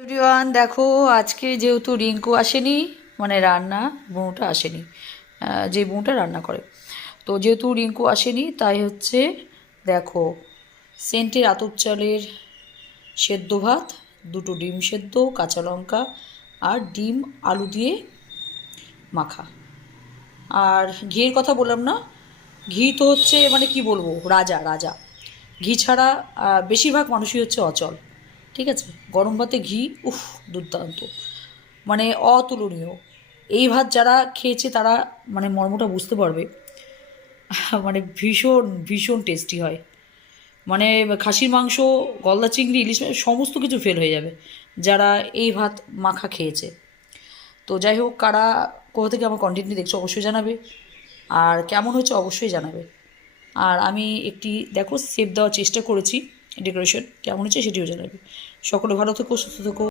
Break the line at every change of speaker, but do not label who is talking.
Everyone দেখো, আজকে যেহেতু রিঙ্কু আসেনি মানে রান্না বউটা আসেনি যে বউটা রান্না করে। তো যেহেতু রিঙ্কু আসেনি, তাই হচ্ছে, দেখো, সেন্টের আতপ চালের সেদ্ধ ভাত, দুটো ডিম সেদ্ধ, কাঁচা লঙ্কা আর ডিম আলু দিয়ে মাখা। আর ঘিয়ের কথা বললাম না, ঘি তো হচ্ছে মানে কি বলব, রাজা রাজা। ঘি ছাড়া বেশিরভাগ মানুষই হচ্ছে অচল। ঠিক আছে? গরম ভাতে ঘি, উফ, দুর্দান্ত। মানে অতুলনীয়। এই ভাত যারা খেয়েছে তারা মানে মর্মটা বুঝতে পারবে। মানে ভীষণ ভীষণ টেস্টি হয়। মানে খাসির মাংস, গলদা চিংড়ি, ইলিশ সমস্ত কিছু ফেল হয়ে যাবে যারা এই ভাত মাখা খেয়েছে। তো যাই হোক, কারা কোথা থেকে আমার কন্টেন্টটি দেখছ অবশ্যই জানাবে। আর কেমন হয়েছে অবশ্যই জানাবে। আর আমি একটি, দেখো সেভ দেওয়ার চেষ্টা করেছি। ডেকোরেশন কেমন হচ্ছে সেটিও জানাবে। সকলে ভালো থেকো সুস্থ থেকো।